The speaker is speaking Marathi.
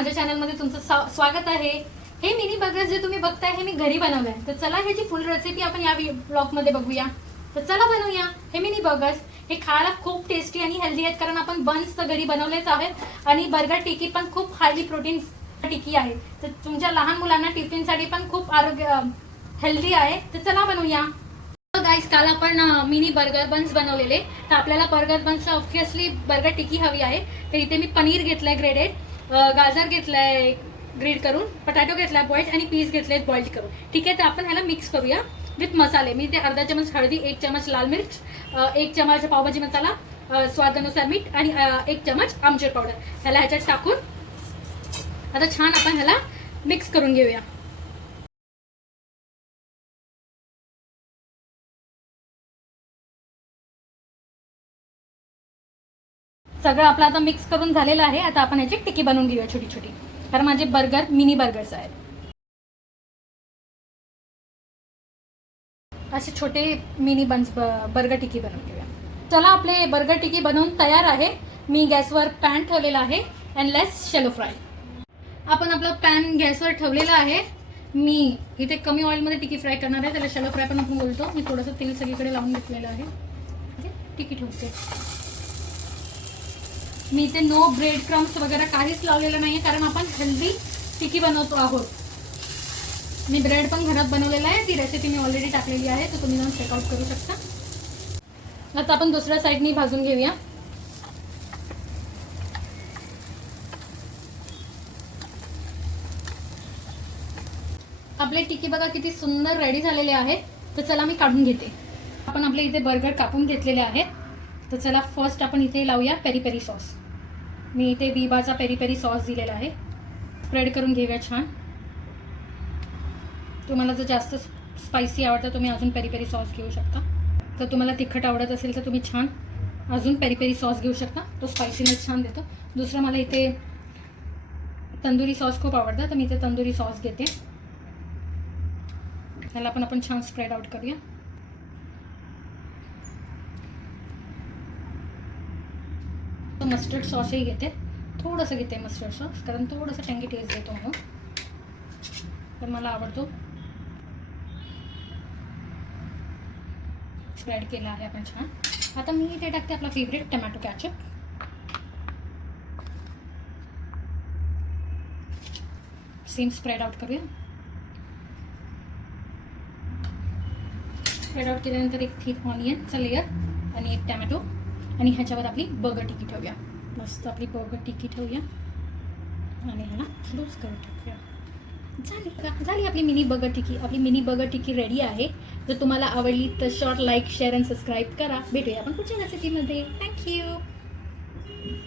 माझ्या चॅनलमध्ये तुमचं स्वा- स्वागत आहे. हे मिनी बर्गर जे तुम्ही बघताय हे मी घरी बनवलंय. तर चला ह्याची फुल रेसिपी आपण या ब्लॉगमध्ये बघूया. तर चला बनवूया हे मिनी बर्गर्स हे खायला खूप टेस्टी आणि हेल्दी आहेत कारण आपण बन्स तर घरी बनवलेच आहेत. आणि बर्गर टिकी पण खूप हायली प्रोटीन टिकी आहे. तर तुमच्या लहान मुलांना टिफिनसाठी पण खूप आरोग्य हेल्दी आहे. तर चला बनवूया. गाईस काल आपण मिनी बर्गर बन्स बनवलेले. तर आपल्याला बर्गर बन्स ऑब्विसली बर्गर टिकी हवी आहे. तर इथे मी पनीर घेतलंय ग्रेडेड गाजर घेतलंय ग्रीड करून पटॅटो घेतलाय बॉइल्ड आणि पीस घेतले बॉईल्ड करून. ठीक आहे तर आपण ह्याला मिक्स करूया विथ मसाले. मी ते अर्धा चमच हळदी एक चमच लाल मिर्च एक चमच पावभाजी मसाला स्वादानुसार मीठ आणि एक चमच आमचूर पावडर ह्याला ह्याच्यात टाकून आता छान आपण ह्याला मिक्स करून घेऊया. सगळं आपलं आता मिक्स करून झालेलं आहे. आता आपण याची टिकी बनवून घेऊया छोटी छोटी कारण माझे बर्गर मिनी बर्गर्स आहेत. असे छोटे मिनी बन्स बर्गर टिकी बनवून घेऊया. चला आपले बर्गर टिकी बनवून तयार आहे. मी गॅसवर पॅन ठेवलेला आहे अँड लेस शेलो फ्राय आपण आपलं पॅन गॅसवर ठेवलेलं आहे. मी इथे कमी ऑइलमध्ये टिकी फ्राय करणार आहे. त्याला शेलो फ्राय पण आपण बोलतो. मी थोडंसं तेल सगळीकडे लावून घेतलेलं आहे. टिकी ठेवते. मी इथे नो ब्रेड क्रम्स वगैरे काहीच लावलेलं नाहीये कारण आपण हेल्दी टिकी बनवतो आहोत. मी ब्रेड पण घरात बनवलेला आहे ती रेसिपी मी ऑलरेडी टाकलेली आहे तर तुम्ही जाऊन चेकआउट करू शकता. आता आपण दुसऱ्या साईडनी भाजून घेऊया. आपले टिकी बघा किती सुंदर रेडी झालेले आहेत तर चला मी काढून घेते. आपण आपले इथे बर्गर कापून घेतलेले आहेत. तर चला फर्स्ट आपण इथे लावूया पेरी पेरी सॉस मी इथे बिबाचा पेरी पेरी सॉस दिलेला आहे. स्प्रेड करून घेऊया छान. तुम्हाला जर जास्त स्पायसी आवडतं तुम्ही अजून पेरी पेरी सॉस घेऊ शकता. तर तुम्हाला तिखट आवडत असेल तर तुम्ही छान अजून पेरी पेरी सॉस घेऊ शकता. तो स्पायसीनेस छान देतो. दुसरं मला इथे तंदुरी सॉस खूप आवडतं तर मी इथे तंदुरी सॉस घेते. त्याला पण आपण छान स्प्रेड आउट करूया. मस्टर्ड सॉसही घेते थोडंसं घेते मस्टर्ड सॉस कारण थोडंसं टँगी टेस्ट देतो म्हणून तर मला आवडतो स्प्रेड केला आहे आपण छान। आता मी इथे टाकते आपला favourite tomato ketchup same spread out करूया स्प्रेड आउट केल्यानंतर एक थिक ऑनियनचा लेअर आणि एक टॅमॅटो आणि ह्याच्यावर आपली बर्गर टिकी ठेवूया. मस्त आपली बर्गर टिकी ठेवूया. आणि ह्याला क्लोज करून टाकूया. झाली का? झाली आपली मिनी बर्गर टिकी. आपली मिनी बर्गर टिकी रेडी आहे. जर तुम्हाला आवडली तर short like share and subscribe करा. भेटूया आपण पुढच्या रेसिपीमध्ये थँक्यू